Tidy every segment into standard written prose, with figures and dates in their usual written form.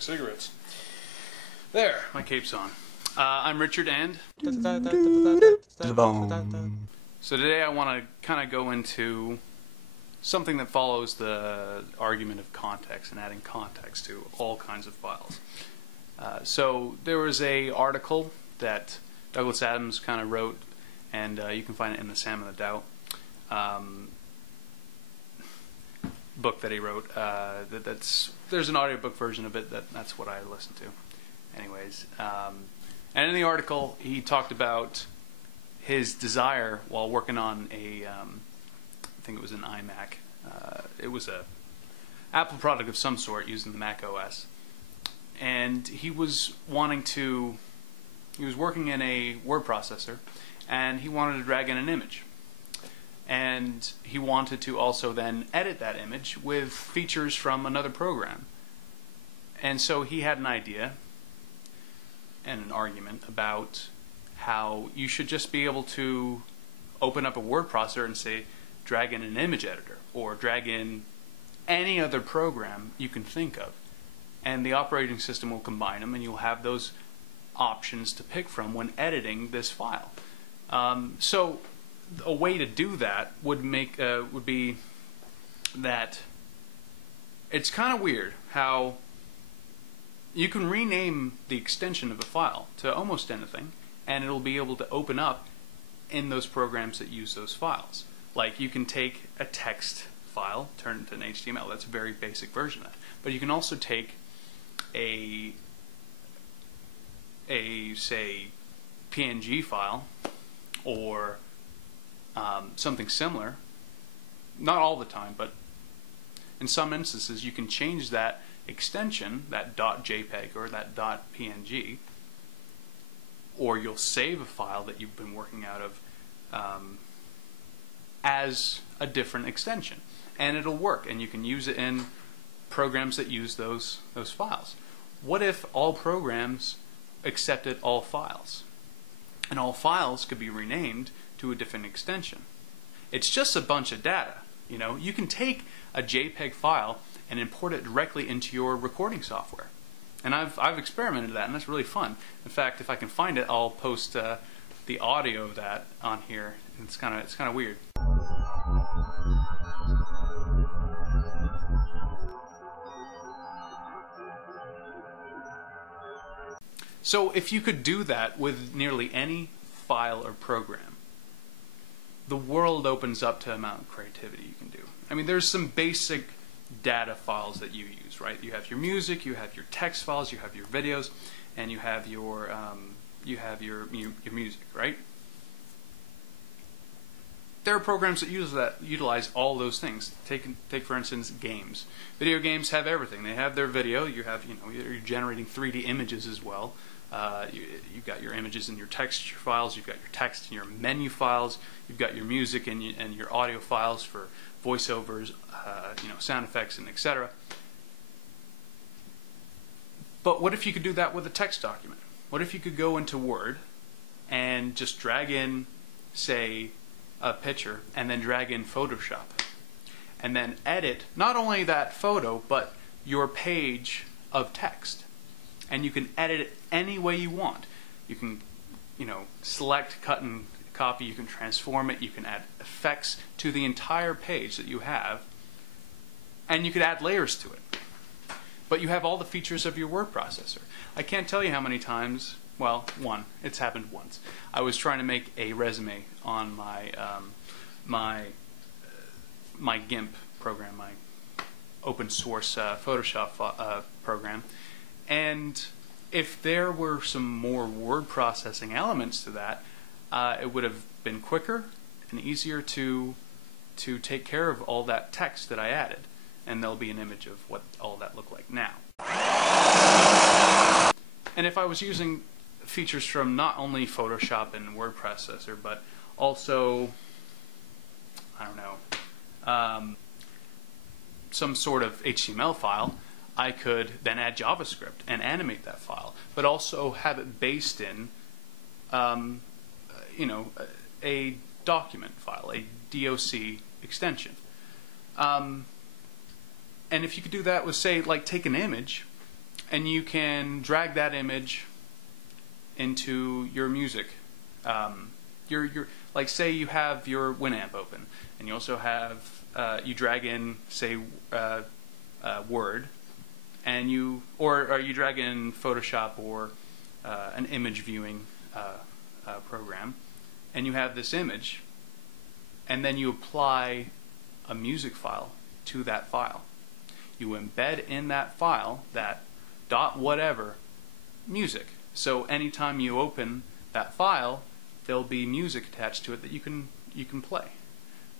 like cigarettes. There, my cape's on. I'm Richard, and so today I want to kind of go into something that follows the argument of context and adding context to all kinds of files. So there was an article that Douglas Adams kind of wrote, and you can find it in the Salmon of Doubt book that he wrote. There's an audiobook version of it that's what I listen to. Anyways, and in the article he talked about his desire while working on a, I think it was an iMac. It was a Apple product of some sort using the Mac OS, and he was working in a word processor, and he wanted to drag in an image, and he wanted to also then edit that image with features from another program. And so he had an idea and an argument about how you should just be able to open up a word processor and say drag in an image editor or drag in any other program you can think of, and the operating system will combine them and you'll have those options to pick from when editing this file. So a way to do that would be that it's kind of weird how you can rename the extension of a file to almost anything, and it'll be able to open up in those programs that use those files. Like, you can take a text file, turn it into an HTML. That's a very basic version of that. But you can also take a say PNG file or something similar. Not all the time, but in some instances you can change that extension, that .jpeg or that .png, or you'll save a file that you've been working out of as a different extension, and it'll work, and you can use it in programs that use those files. What if all programs accepted all files, and all files could be renamed to a different extension? It's just a bunch of data. You know, you can take a JPEG file and import it directly into your recording software, and I've experimented with that, and that's really fun. In fact, if I can find it, I'll post the audio of that on here. It's kind of weird. So if you could do that with nearly any file or program, the world opens up to the amount of creativity you can do. I mean, there's some basic data files that you use, right? You have your music, you have your text files, you have your videos, and you have your music, right? There are programs that utilize all those things. Take for instance games. Video games have everything. They have their video. You have, you're generating 3D images as well. You've got your images in your texture files. You've got your text in your menu files. You've got your music and your audio files for voiceovers, sound effects, and etc. But what if you could do that with a text document? What if you could go into Word and just drag in, say, a picture, and then drag in Photoshop, and then edit not only that photo but your page of text, and you can edit it any way you want. You can select, cut and copy, you can transform it, you can add effects to the entire page that you have, and you could add layers to it. But you have all the features of your word processor. I can't tell you how many times, well, it's happened once. I was trying to make a resume on my my GIMP program, my open source Photoshop program, and if there were some more word processing elements to that, it would have been quicker and easier to take care of all that text that I added, and there'll be an image of what all that looked like now. And if I was using features from not only Photoshop and word processor, but also, I don't know, some sort of HTML file, I could then add JavaScript and animate that file, but also have it based in, a document file, a DOC extension. And if you could do that with, say, like take an image and you can drag that image into your music. Like, say you have your Winamp open, and you also have you drag in, say, Word, and you drag in Photoshop or an image viewing program, and you have this image, and then you apply a music file to that file. You embed in that file that dot whatever music. So anytime you open that file, there'll be music attached to it that you can play.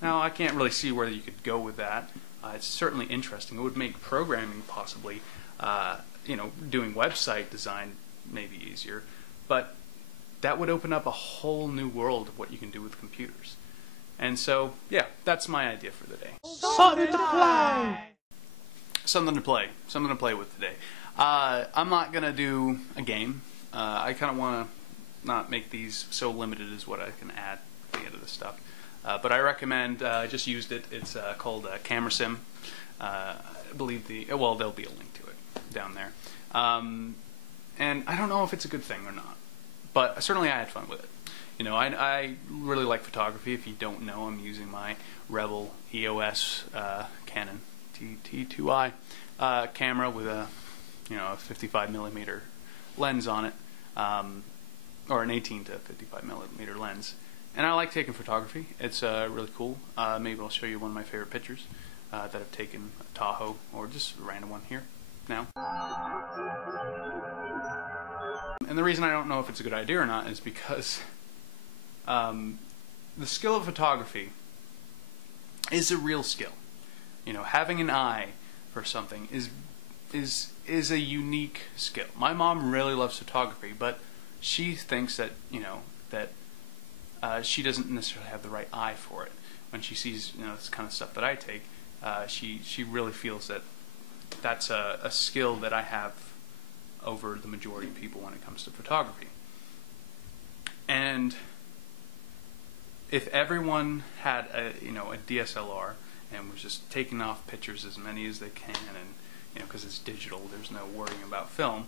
Now, I can't really see where you could go with that. It's certainly interesting. It would make programming possibly, doing website design maybe easier, but that would open up a whole new world of what you can do with computers. And so, yeah, that's my idea for the day. Something to play! Something to play with today. I'm not going to do a game. I kind of want to not make these so limited as what I can add at the end of this stuff. But I recommend, I just used it, it's called CameraSim. I believe there'll be a link to it down there. And I don't know if it's a good thing or not, but certainly I had fun with it. You know, I really like photography. If you don't know, I'm using my Rebel EOS Canon T2i camera with a 55mm lens on it, or an 18 to 55mm lens. And I like taking photography. It's really cool. Maybe I'll show you one of my favorite pictures that I've taken at Tahoe, or just a random one here now. And the reason I don't know if it's a good idea or not is because the skill of photography is a real skill. You know, having an eye for something is a unique skill. My mom really loves photography, but she thinks that she doesn't necessarily have the right eye for it. When she sees this kind of stuff that I take, she really feels that that's a skill that I have over the majority of people when it comes to photography. And if everyone had a DSLR and was just taking off pictures, as many as they can, and because it's digital, there's no worrying about film.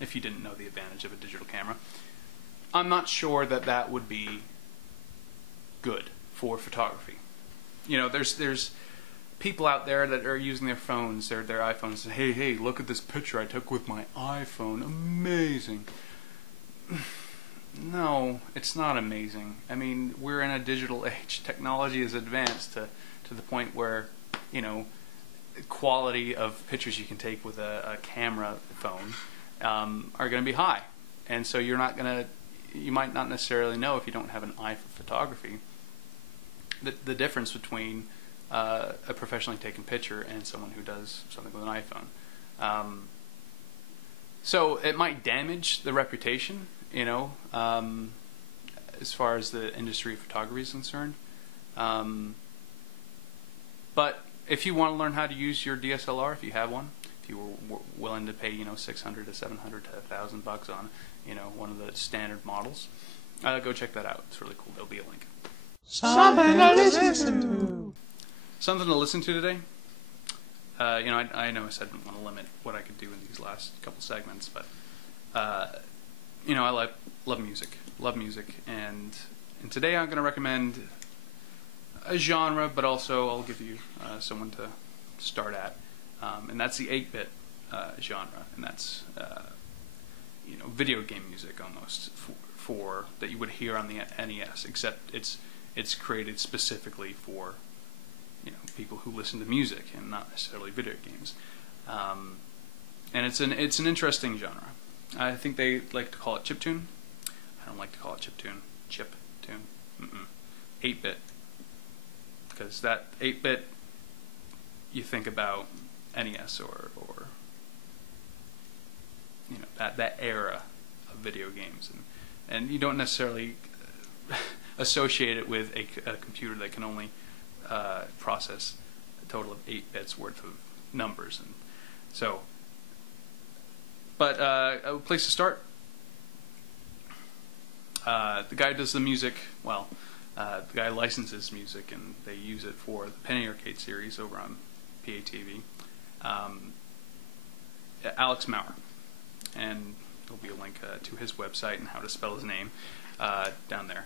If you didn't know the advantage of a digital camera, I'm not sure that would be good for photography. There's people out there that are using their phones, their iPhones, and hey, look at this picture I took with my iPhone. Amazing. No, it's not amazing. I mean, we're in a digital age. Technology is advanced to the point where, quality of pictures you can take with a camera phone are going to be high. And so you might not necessarily know, if you don't have an eye for photography, the difference between a professionally taken picture and someone who does something with an iPhone. So it might damage the reputation, as far as the industry of photography is concerned. But if you want to learn how to use your DSLR, if you have one, if you were willing to pay, $600 to $700 to $1,000 on, one of the standard models, go check that out. It's really cool. There'll be a link. Something to listen to. Something to listen to today. I know I said I didn't want to limit what I could do in these last couple segments, but I love music, and today I'm going to recommend a genre, but also I'll give you someone to start at, and that's the 8-bit genre, and that's video game music almost for that you would hear on the NES, except it's created specifically for people who listen to music and not necessarily video games, and it's an interesting genre. I think they like to call it chiptune. I don't like to call it chiptune. Chiptune. 8-bit. Because that 8-bit, you think about NES or that era of video games, and you don't necessarily associate it with a computer that can only process a total of 8 bits worth of numbers, and so. But a place to start. The guy does the music. Well, the guy licenses music, and they use it for the Penny Arcade series over on PATV. Alex Maurer, and there'll be a link to his website and how to spell his name down there.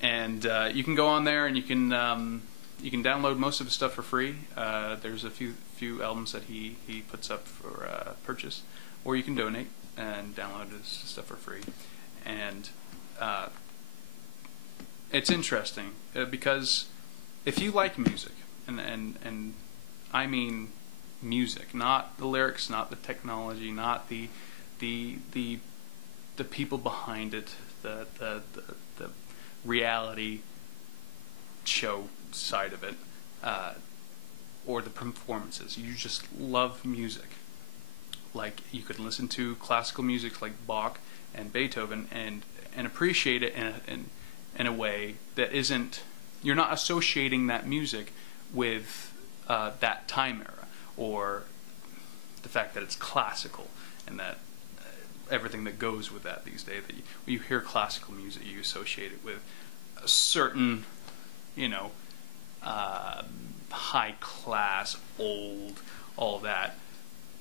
And you can go on there and you can download most of his stuff for free. There's a few albums that he puts up for purchase, or you can donate and download his stuff for free. And it's interesting because if you like music, and I mean music, not the lyrics, not the technology, not the people behind it, the reality show side of it, or the performances. You just love music. Like, you could listen to classical music like Bach and Beethoven and appreciate it in a way that isn't, you're not associating that music with that time era, or the fact that it's classical and that everything that goes with that these days. That when you hear classical music, you associate it with a certain, high class, old, all that.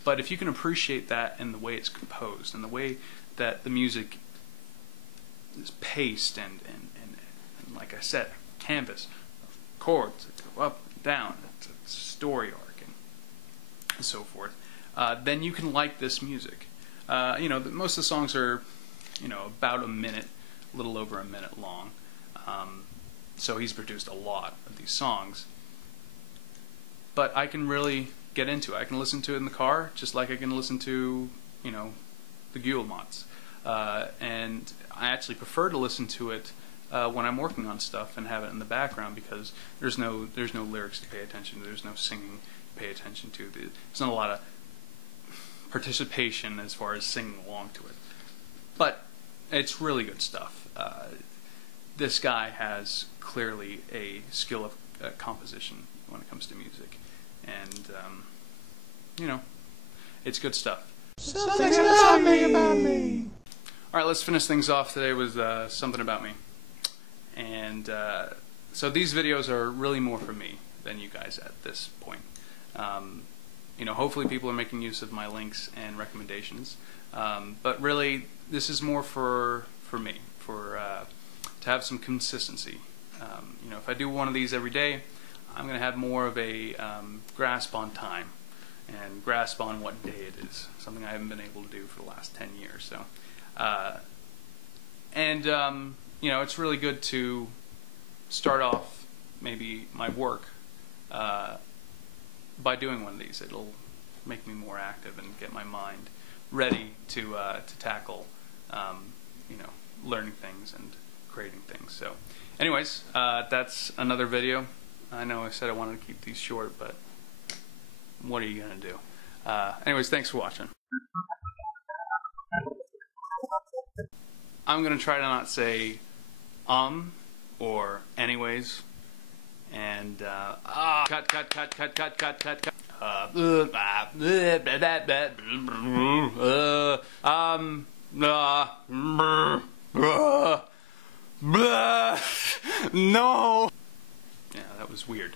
But if you can appreciate that in the way it's composed and the way that the music is paced and like I said, canvas, chords that go up and down, it's a story arc and so forth, then you can like this music. Most of the songs are, about a minute, a little over a minute long. So he's produced a lot of these songs. But I can really get into it. I can listen to it in the car, just like I can listen to, the Guillemots. And I actually prefer to listen to it when I'm working on stuff and have it in the background, because there's no lyrics to pay attention to. There's no singing to pay attention to. There's not a lot of participation as far as singing along to it. But it's really good stuff. This guy has clearly a skill of composition when it comes to music. And, it's good stuff. Something about me. Alright, let's finish things off today with something about me. And so these videos are really more for me than you guys at this point. Hopefully people are making use of my links and recommendations. But really, this is more for me, to have some consistency. If I do one of these every day, I'm going to have more of a grasp on time and grasp on what day it is, something I haven't been able to do for the last 10 years. So, it's really good to start off maybe my work by doing one of these. It'll make me more active and get my mind ready to tackle, learning things and creating things. So, anyways, that's another video. I know I said I wanted to keep these short, but what are you going to do? Anyways, thanks for watching. I'm going to try to not say or anyways, and cut. No. Yeah, that was weird.